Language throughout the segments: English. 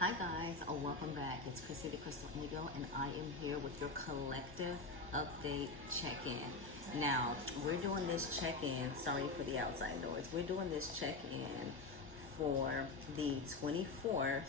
Hi guys, welcome back. It's Chrissy the Crystal Indigo, and I am here with your collective update check-in. Now, we're doing this check-in, sorry for the outside noise, we're doing this check-in for the 24th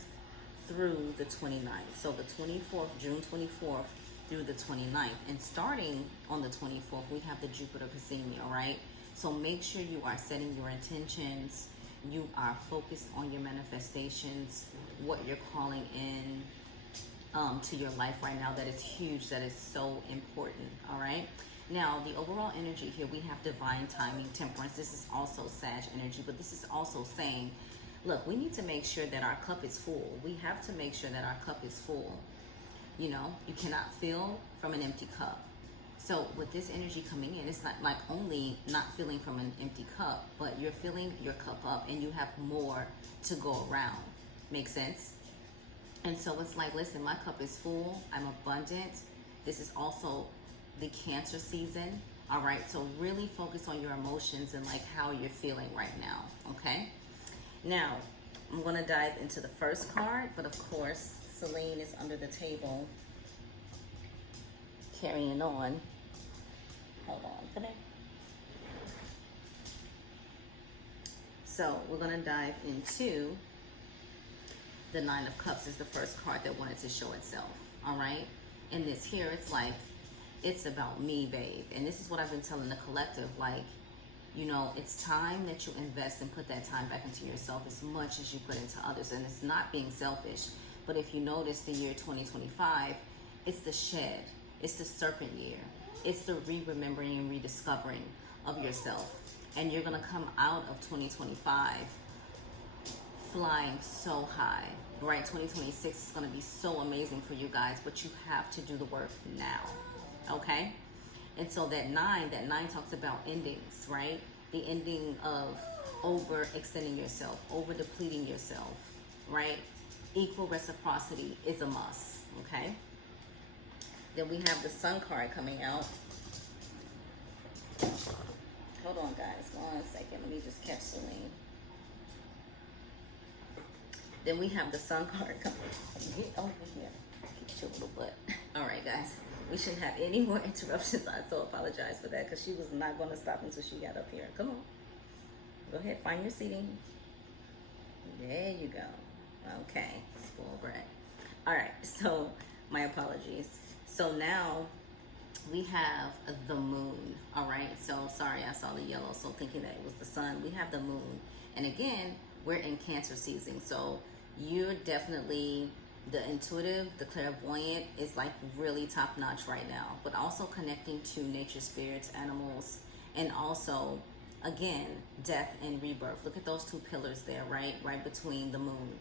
through the 29th. So the 24th, June 24th through the 29th. And starting on the 24th, we have the Jupiter Cassini, all right? So make sure you are setting your intentions, you are focused on your manifestations, what you're calling in to your life right now. That is huge. That is so important. All right. Now, the overall energy here, we have divine timing, temperance. This is also Sag energy, but this is also saying, look, we need to make sure that our cup is full. We have to make sure that our cup is full. You know, you cannot fill from an empty cup. So with this energy coming in, it's not like only not filling from an empty cup, but you're filling your cup up and you have more to go around. Make sense? And so it's like, listen, my cup is full. I'm abundant. This is also the Cancer season. All right. So really focus on your emotions and like how you're feeling right now. Okay. Now, I'm going to dive into the first card, but of course, Celine is under the table carrying on. Hold on today. So we're going to dive into the Nine of Cups is the first card that wanted to show itself. All right. And this here, it's like, it's about me, babe. And this is what I've been telling the collective. Like, you know, it's time that you invest and put that time back into yourself as much as you put into others. And it's not being selfish. But if you notice the year 2025, it's the shed. It's the serpent year. It's the re-remembering and rediscovering of yourself. And you're going to come out of 2025 flying so high, right? 2026 is going to be so amazing for you guys, but you have to do the work now, okay? And so that nine talks about endings, right? The ending of overextending yourself, over depleting yourself, right? Equal reciprocity is a must, okay? Then we have the Sun card coming out. Hold on, guys, 1 second. Let me just catch Celine. Then we have the Sun card coming. Get over here. Get your little butt. All right, guys. We shouldn't have any more interruptions. I so apologize for that because she was not going to stop until she got up here. Come on. Go ahead. Find your seating. There you go. Okay. Spoiled brat. All right. So my apologies. So now we have the moon. All right. So sorry, I saw the yellow. So thinking that it was the sun. We have the moon. And again, we're in Cancer season. So you're definitely the intuitive, the clairvoyant is like really top notch right now, but also connecting to nature, spirits, animals, and also again, death and rebirth. Look at those two pillars there, right between the moon.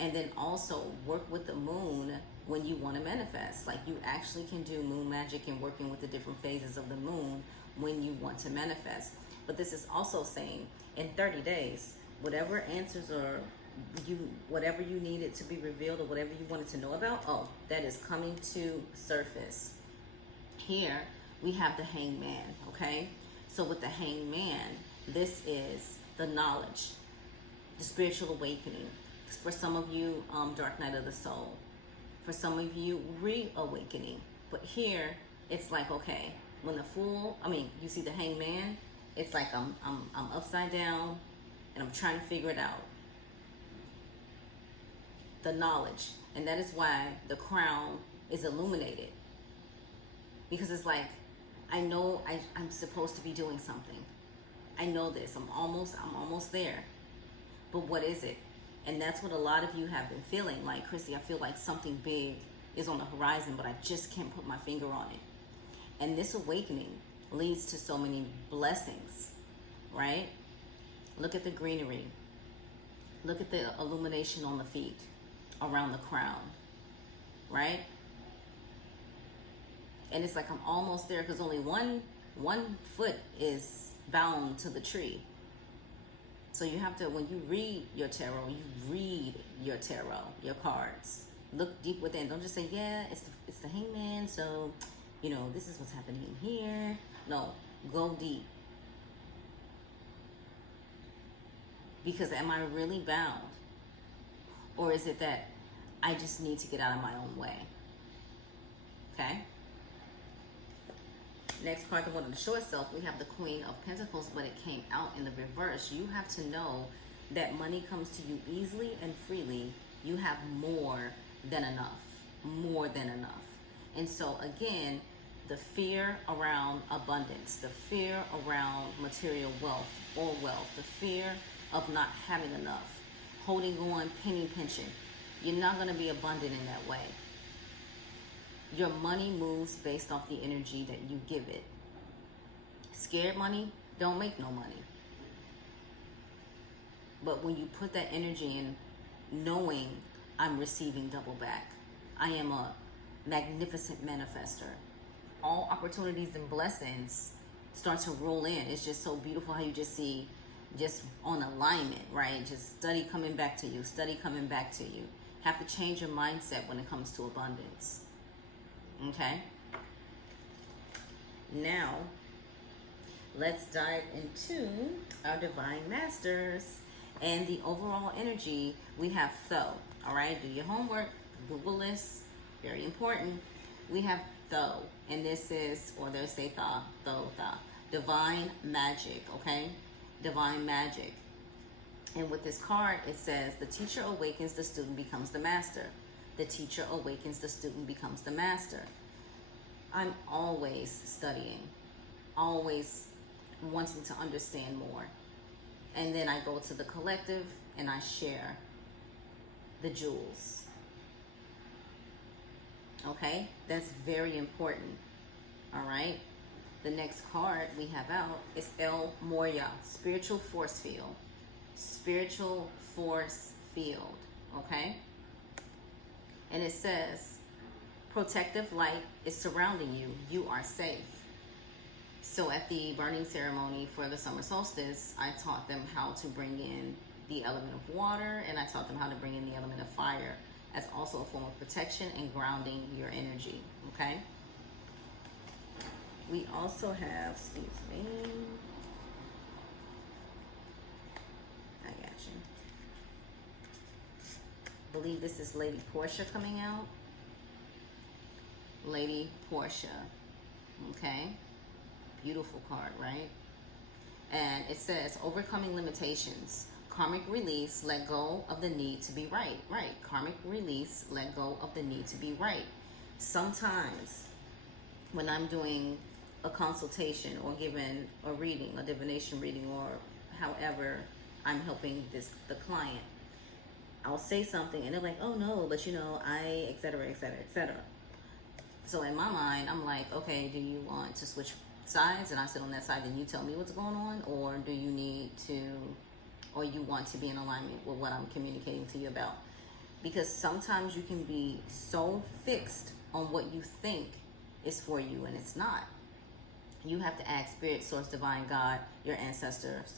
And then also work with the moon when you want to manifest. Like you actually can do moon magic and working with the different phases of the moon when you want to manifest. But this is also saying in 30 days, whatever answers or whatever you needed to be revealed or whatever you wanted to know about, that is coming to surface. Here we have the Hangman, okay? So with the Hangman, this is the knowledge, the spiritual awakening. For some of you, Dark Night of the Soul. For some of you, reawakening. But here, it's like, okay, when you see the Hangman, it's like I'm upside down and I'm trying to figure it out. The knowledge. And that is why the crown is illuminated. Because it's like, I know I'm supposed to be doing something. I know this. I'm almost there. But what is it? And that's what a lot of you have been feeling. Like, Chrissy, I feel like something big is on the horizon, but I just can't put my finger on it. And this awakening leads to so many blessings, right? Look at the greenery. Look at the illumination on the feet, around the crown, right? And it's like I'm almost there because only one foot is bound to the tree. So you have to, when you read your tarot, your cards. Look deep within. Don't just say, yeah, it's the Hangman, so, you know, this is what's happening here. No, go deep. Because am I really bound? Or is it that I just need to get out of my own way. Okay? Next card, the one on the short self, we have the Queen of Pentacles, but it came out in the reverse. You have to know that money comes to you easily and freely. You have more than enough. More than enough. And so again, the fear around abundance, the fear around material wealth or wealth, the fear of not having enough, holding on, penny pinching. You're not going to be abundant in that way. Your money moves based off the energy that you give it. Scared money don't make no money. But when you put that energy in, knowing I'm receiving double back, I am a magnificent manifester. All opportunities and blessings start to roll in. It's just so beautiful how you just see, just on alignment, right? Just study coming back to you, study coming back to you. Have to change your mindset when it comes to abundance. Okay? Now, let's dive into our Divine Masters and the overall energy. We have Tho. All right? Do your homework. Google this. Very important. We have Tho. And this is, or they say Tha, Tho, Tha. Divine Magic. Okay? Divine Magic. And with this card, it says, the teacher awakens, the student becomes the master. The teacher awakens, the student becomes the master. I'm always studying, always wanting to understand more. And then I go to the collective and I share the jewels. Okay? That's very important. All right? The next card we have out is El Moria, Spiritual Force Field. Spiritual Force Field. Okay? And it says, protective light is surrounding you. You are safe. So at the burning ceremony for the summer solstice, I taught them how to bring in the element of water, and I taught them how to bring in the element of fire as also a form of protection and grounding your energy. Okay? We also have, excuse me, I got you. I believe this is Lady Portia coming out. Lady Portia. Okay? Beautiful card, right? And it says, overcoming limitations. Karmic release, let go of the need to be right. Right. Karmic release, let go of the need to be right. Sometimes when I'm doing a consultation or giving a reading, a divination reading, or however I'm helping the client, I'll say something and they're like, oh no, but you know, et cetera, et cetera, et cetera. So in my mind, I'm like, okay, do you want to switch sides and I sit on that side and you tell me what's going on? Or do you need to, or you want to be in alignment with what I'm communicating to you about? Because sometimes you can be so fixed on what you think is for you and it's not. You have to ask Spirit, Source, Divine, God, your ancestors,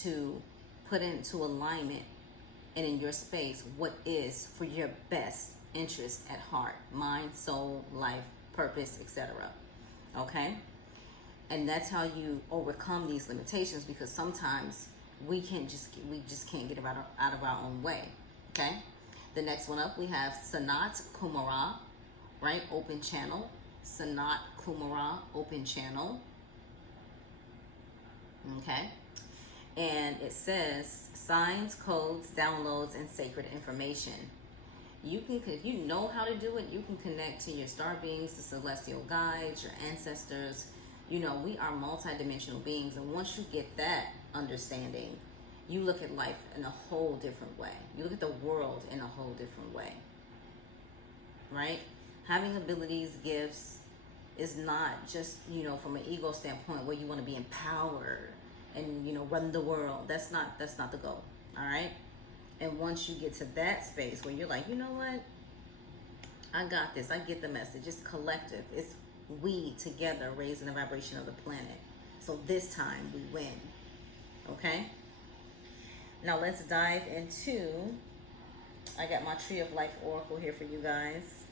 to put into alignment and in your space what is for your best interest at heart, mind, soul, life, purpose, etc. Okay? And that's how you overcome these limitations, because sometimes we just can't get out of our own way. Okay? The next one up, we have Sanat Kumara, right? Open channel. Sanat Kumara, open channel. Okay? And it says signs, codes, downloads, and sacred information. You can, if you know how to do it, you can connect to your star beings, the celestial guides, your ancestors. You know, we are multidimensional beings, and once you get that understanding, you look at life in a whole different way. You look at the world in a whole different way. Right? Having abilities, gifts is not just, you know, from an ego standpoint where you want to be empowered and, you know, run the world. That's not the goal. All right? And once you get to that space where you're like, you know what? I got this. I get the message. It's collective. It's we together raising the vibration of the planet. So this time we win. Okay? Now let's dive into, I got my Tree of Life Oracle here for you guys.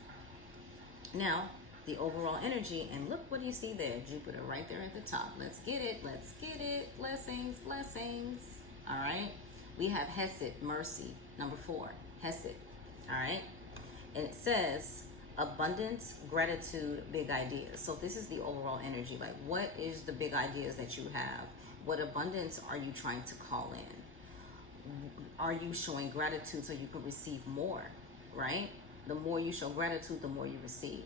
Now, the overall energy, and look what you see there. Jupiter right there at the top. Let's get it. Let's get it. Blessings, blessings. All right? We have Hesed, mercy, number 4. Hesed. All right? And it says abundance, gratitude, big ideas. So this is the overall energy. Like, what is the big ideas that you have? What abundance are you trying to call in? Are you showing gratitude so you can receive more, right? The more you show gratitude, the more you receive.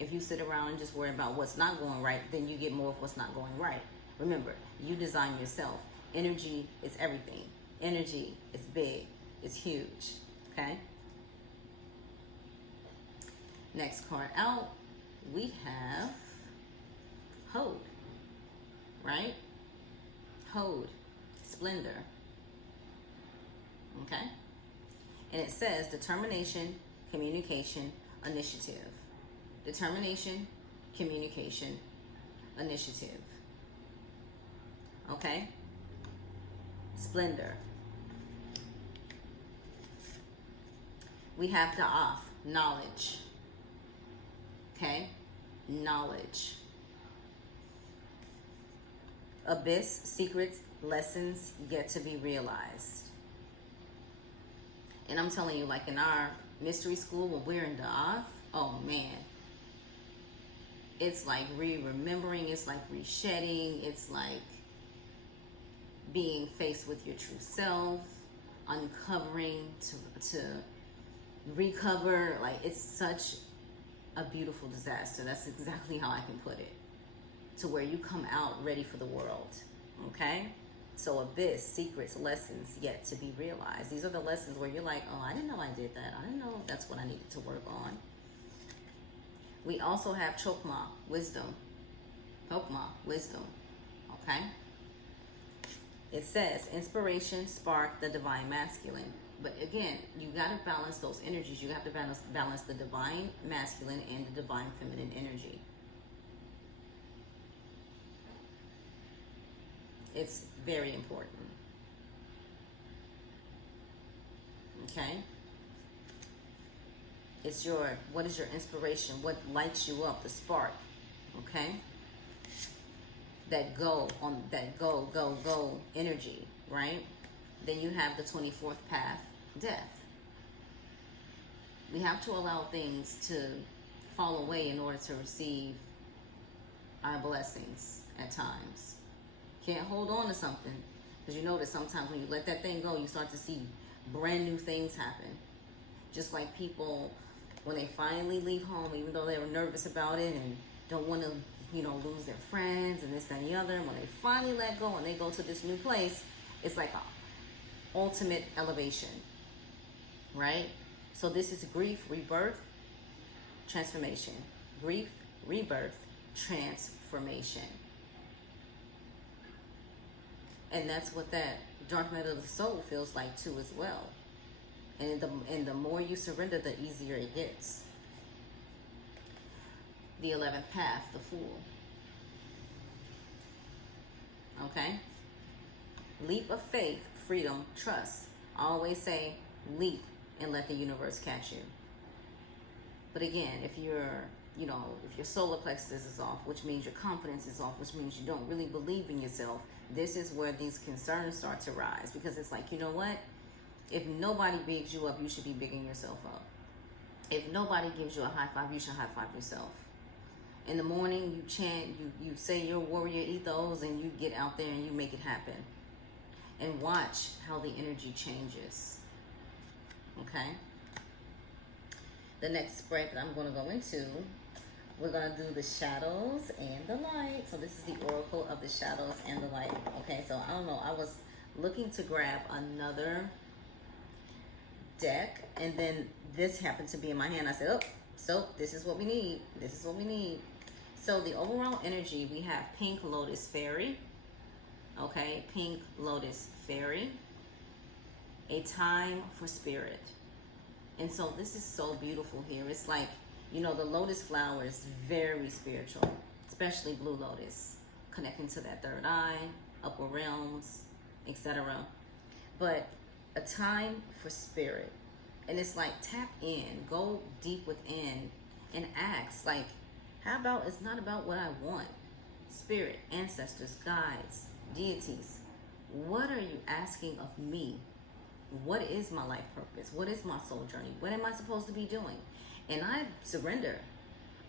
If you sit around and just worry about what's not going right, then you get more of what's not going right. Remember, you design yourself. Energy is everything. Energy is big. It's huge. Okay? Next card out, we have Hold. Right? Hold. Splendor. Okay? And it says determination, communication, initiative. Determination, communication, initiative. Okay? Splendor. We have Da'af, knowledge. Okay? Knowledge. Abyss, secrets, lessons yet to be realized. And I'm telling you, like in our mystery school, when we're in Da'af, oh man. It's like remembering, it's like reshedding, it's like being faced with your true self, uncovering to recover. Like, it's such a beautiful disaster. That's exactly how I can put it. To where you come out ready for the world. Okay? So abyss, secrets, lessons yet to be realized. These are the lessons where you're like, oh, I didn't know I did that. I didn't know that's what I needed to work on. We also have Chokma, wisdom. Chokma, wisdom. Okay? It says, inspiration, spark, the divine masculine. But again, you got to balance those energies. You have to balance the divine masculine and the divine feminine energy. It's very important. Okay? It's what is your inspiration? What lights you up? The spark. Okay? That go energy, right? Then you have the 24th path, death. We have to allow things to fall away in order to receive our blessings at times. Can't hold on to something, because you know that sometimes when you let that thing go, you start to see brand new things happen. Just like people, when they finally leave home, even though they were nervous about it and don't want to, lose their friends and this, that, and the other. And when they finally let go and they go to this new place, it's like a ultimate elevation, right? So this is grief, rebirth, transformation. Grief, rebirth, transformation. And that's what that dark night of the soul feels like too as well. And the more you surrender, the easier it gets. The 11th path, the Fool. Okay? Leap of faith, freedom, trust. I always say leap and let the universe catch you. But again, if your solar plexus is off, which means your confidence is off, which means you don't really believe in yourself, this is where these concerns start to rise. Because it's like, you know what? If nobody bigs you up, you should be bigging yourself up. If nobody gives you a high five, you should high five yourself. In the morning, you chant, you say your warrior ethos, and you get out there and you make it happen. And watch how the energy changes. Okay? The next spread that I'm going to go into, we're going to do the shadows and the light. So this is the oracle of the shadows and the light. Okay, so I don't know. I was looking to grab another deck, and then this happened to be in my hand. I said, oh, so this is what we need. This is what we need. So the overall energy, we have Pink Lotus Fairy. Okay, Pink Lotus Fairy. A time for spirit. And so this is so beautiful here. It's like, the lotus flower is very spiritual, especially blue lotus, connecting to that third eye, upper realms, etc. But a time for spirit. And it's like, tap in, go deep within, and ask, like, how about it's not about what I want? Spirit, ancestors, guides, deities, what are you asking of me What is my life purpose? What is my soul journey? What am I supposed to be doing? And I surrender.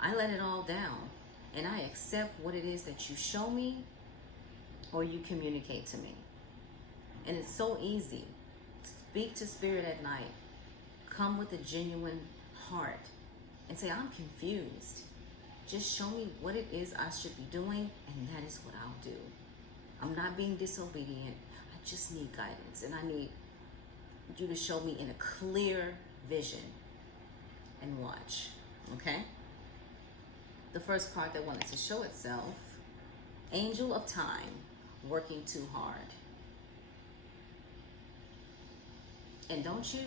I let it all down. And I accept what it is that you show me or you communicate to me. And it's so easy. Speak to spirit at night. Come with a genuine heart and say, I'm confused. Just show me what it is I should be doing, and that is what I'll do. I'm not being disobedient. I just need guidance, and I need you to show me in a clear vision and watch, okay? The first card that wanted to show itself, Angel of Time, working too hard. And don't you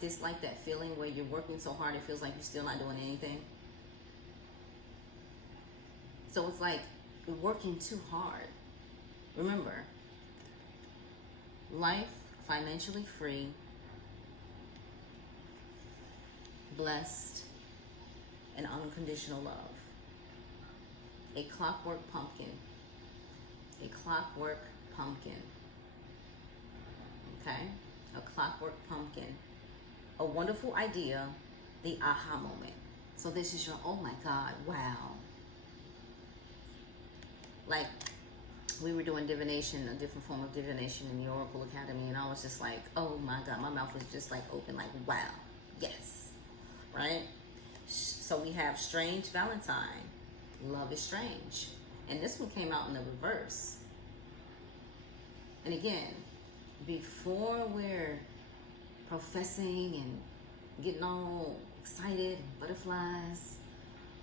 dislike that feeling where you're working so hard it feels like you're still not doing anything? So it's like you're working too hard. Remember, life, financially free, blessed, and unconditional love. A clockwork pumpkin. A clockwork pumpkin. Okay? A clockwork pumpkin. A wonderful idea, the aha moment. So this is your, oh my God, wow. Like, we were doing divination, a different form of divination in the Oracle Academy, and I was just like, oh my God, my mouth was just like open, like, wow, yes, right? So we have Strange Valentine, Love is Strange. And this one came out in the reverse. And again, before we're professing and getting all excited and butterflies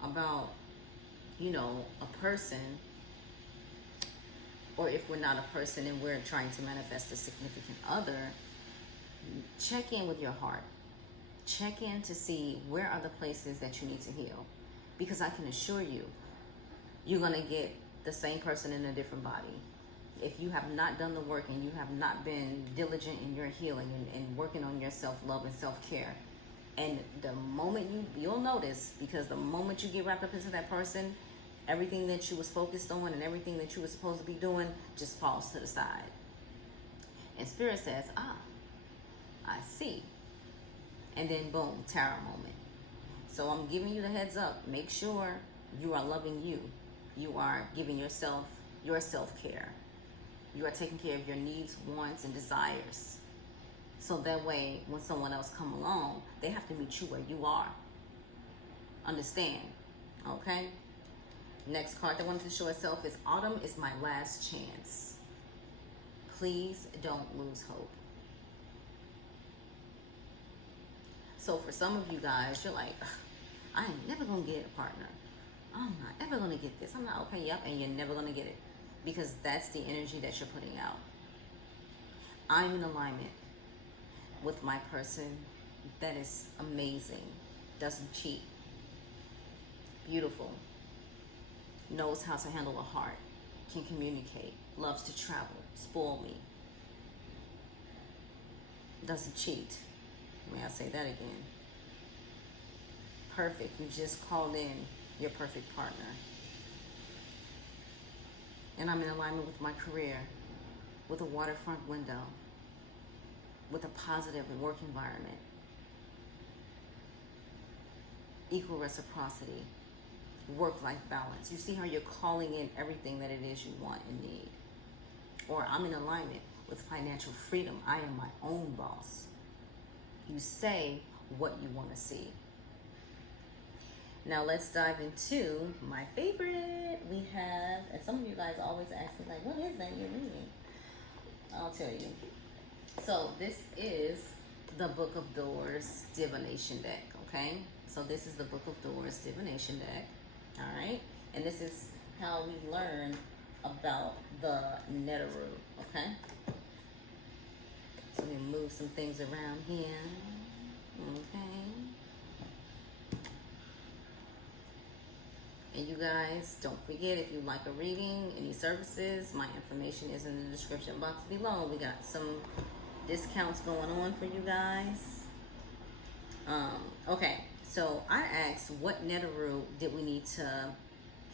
about, you know, a person, or if we're not a person and we're trying to manifest a significant other, check in with your heart. Check in to see where are the places that you need to heal. Because I can assure you, you're going to get the same person in a different body. If you have not done the work and you have not been diligent in your healing and working on your self-love and self-care, and the moment you'll notice, because the moment you get wrapped up into that person, everything that you was focused on and everything that you were supposed to be doing just falls to the side. And Spirit says, I see. And then boom, tarot moment. So I'm giving you the heads up. Make sure you are loving you. You are giving yourself your self-care. You are taking care of your needs, wants, and desires. So that way, when someone else come along, they have to meet you where you are. Understand? Okay? Next card that wanted to show itself is Autumn is my last chance. Please don't lose hope. So for some of you guys, you're like, I ain't never gonna get a partner. I'm not ever gonna get this. I'm not okay, yep, and you're never gonna get it. Because that's the energy that you're putting out. I'm in alignment with my person that is amazing, doesn't cheat, beautiful, knows how to handle a heart, can communicate, loves to travel, spoil me, doesn't cheat. May I say that again? Perfect. You just called in your perfect partner. And I'm in alignment with my career, with a waterfront window, with a positive work environment, equal reciprocity, work-life balance. You see how you're calling in everything that it is you want and need. Or I'm in alignment with financial freedom. I am my own boss. You say what you want to see. Now let's dive into my favorite. We have, and some of you guys always ask me like, what is that you're reading? I'll tell you. So this is the Book of Doors Divination deck, okay? So this is the Book of Doors Divination deck, all right? And this is how we learn about the Neteru, okay? So let me move some things around here, okay? And you guys, don't forget, if you like a reading, any services, my information is in the description box below. We got some discounts going on for you guys. Okay, so I asked what Neteru did we need to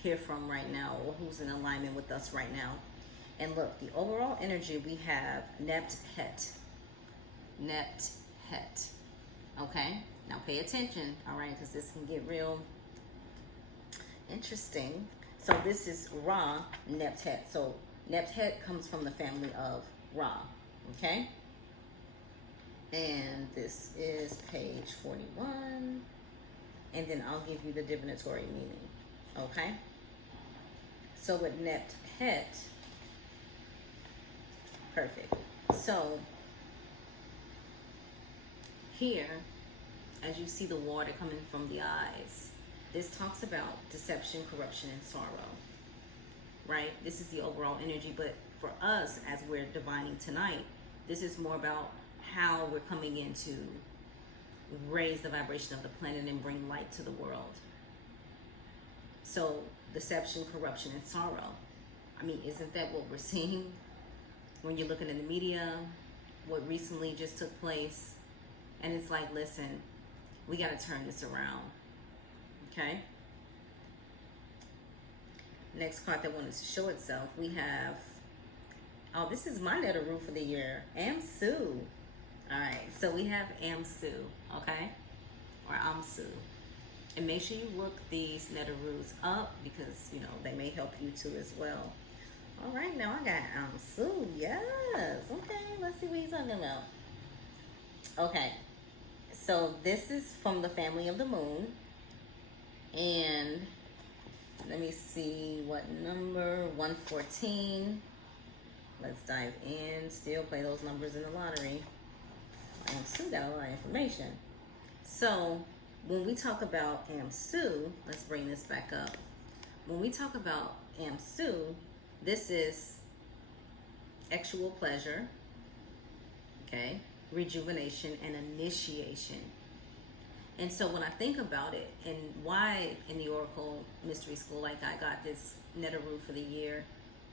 hear from right now, or who's in alignment with us right now. And look, the overall energy, we have Nebt Het. Nept Het. Okay? Now pay attention, all right, because this can get real interesting. So this is Ra Nept Het. So Nept Het comes from the family of Ra. Okay? And this is page 41. And then I'll give you the divinatory meaning. Okay? So with Nept Het, perfect. So here, as you see the water coming from the eyes, this talks about deception, corruption, and sorrow. Right? This is the overall energy, but for us, as we're divining tonight, this is more about how we're coming in to raise the vibration of the planet and bring light to the world. So, deception, corruption, and sorrow. I mean, isn't that what we're seeing when you're looking in the media? What recently just took place? And it's like, listen, we got to turn this around. Okay? Next card that wanted to show itself, we have, oh, this is my Neteru for the year, Amsu. All right, so we have Amsu, okay? Or Amsu. And make sure you look these Neterus up because, you know, they may help you too as well. All right, now I got Amsu, yes. Okay, let's see what he's talking about. Okay, so this is from the family of the moon. And let me see what number, 114. Let's dive in. Still play those numbers in the lottery. Amsu got a lot of information. So when we talk about Amsu, let's bring this back up. When we talk about Amsu, this is actual pleasure, okay, rejuvenation, and initiation. And so when I think about it, and why in the Oracle Mystery School, like I got this Neteru for the year,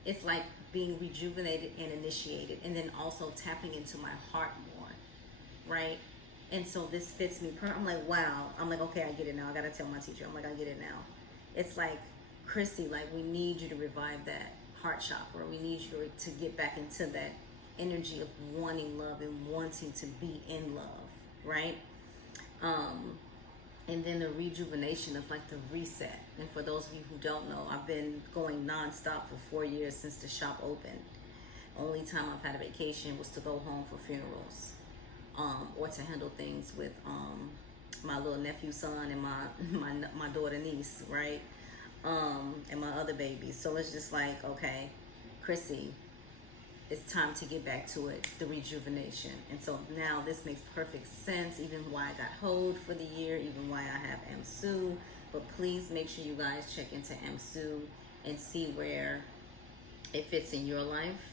it's like being rejuvenated and initiated, and then also tapping into my heart more, right? And so this fits me. I'm like, wow. I'm like, okay, I get it now. I got to tell my teacher. I'm like, I get it now. It's like, Chrissy, like, we need you to revive that heart chakra. We need you to get back into that energy of wanting love and wanting to be in love, right? And then the rejuvenation of like the reset. And for those of you who don't know, I've been going nonstop for 4 years since the shop opened. Only time I've had a vacation was to go home for funerals, or to handle things with my little nephew son and my daughter niece, right? And my other babies. So it's just like, okay, Chrissy, it's time to get back to it, the rejuvenation. And so now this makes perfect sense, even why I got hold for the year, even why I have Amsu. But please make sure you guys check into Amsu and see where it fits in your life.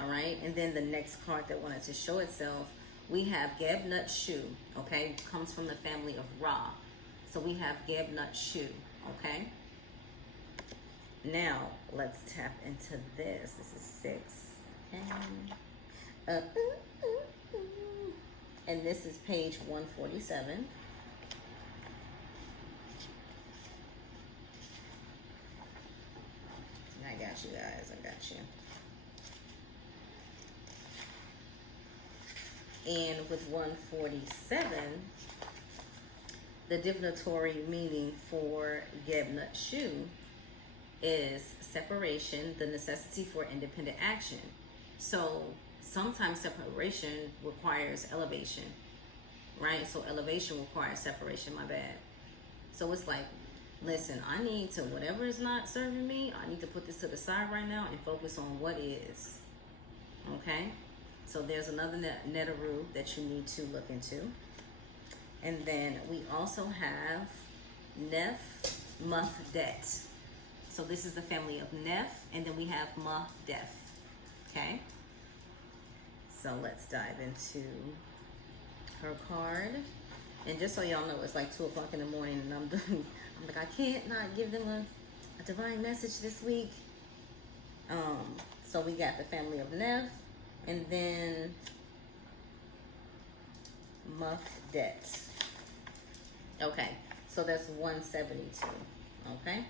All right. And then the next card that wanted to show itself, we have Geb Nut Shu. Okay. Comes from the family of Ra. So we have Geb Nut Shu. Okay. Now let's tap into this. This is 6. And this is page 147. I got you guys, I got you. And with 147, the divinatory meaning for Geb Nut Shu is separation, the necessity for independent action. So sometimes separation requires elevation, right? So elevation requires separation, my bad. So it's like, listen, I need to, whatever is not serving me, I need to put this to the side right now and focus on what is, okay? So there's another Neteru that you need to look into. And then we also have Nef Mufdet. So this is the family of Nef, and then we have Mufdef, okay? So let's dive into her card. And just so y'all know, it's like 2 o'clock in the morning, and I'm like, I can't not give them a divine message this week. So we got the family of Nef, and then Mufdet. Okay, so that's 172, okay?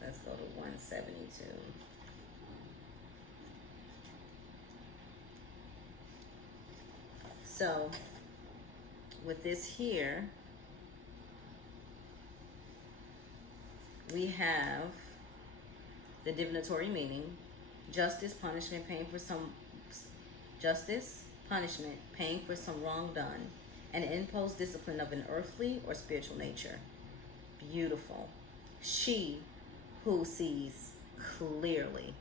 Let's go to 172. So with this here, we have the divinatory meaning: justice, punishment, paying for some wrong done, and imposed discipline of an earthly or spiritual nature. Beautiful. She who sees clearly.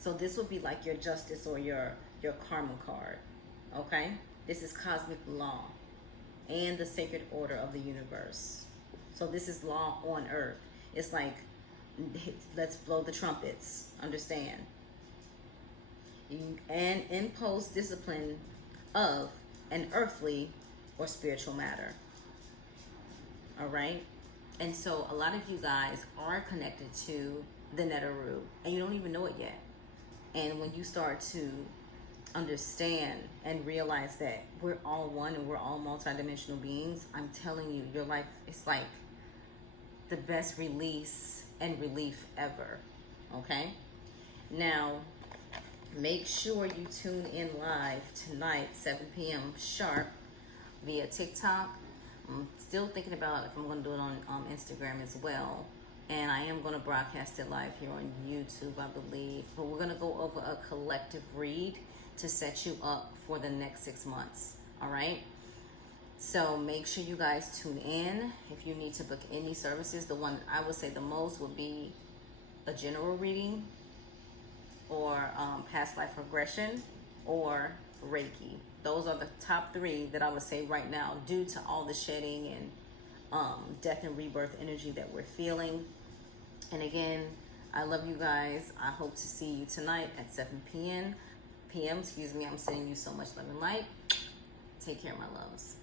So this would be like your justice or your karma card. Okay? This is cosmic law and the sacred order of the universe. So this is law on earth. It's like, let's blow the trumpets. Understand? And impose discipline of an earthly or spiritual matter. All right? And so a lot of you guys are connected to the Neteru, and you don't even know it yet. And when you start to understand and realize that we're all one and we're all multidimensional beings, I'm telling you, your life is like the best release and relief ever. Okay? Now, make sure you tune in live tonight, 7 p.m. sharp, via TikTok. I'm still thinking about if I'm going to do it on Instagram as well. And I am going to broadcast it live here on YouTube, I believe. But we're going to go over a collective read to set you up for the next 6 months. All right? So make sure you guys tune in. If you need to book any services, the one I would say the most would be a general reading, or past life regression, or Reiki. Those are the top 3 that I would say right now, due to all the shedding and death and rebirth energy that we're feeling. And again, I love you guys. I hope to see you tonight at 7 p.m. I'm sending you so much love and light. Take care, my loves.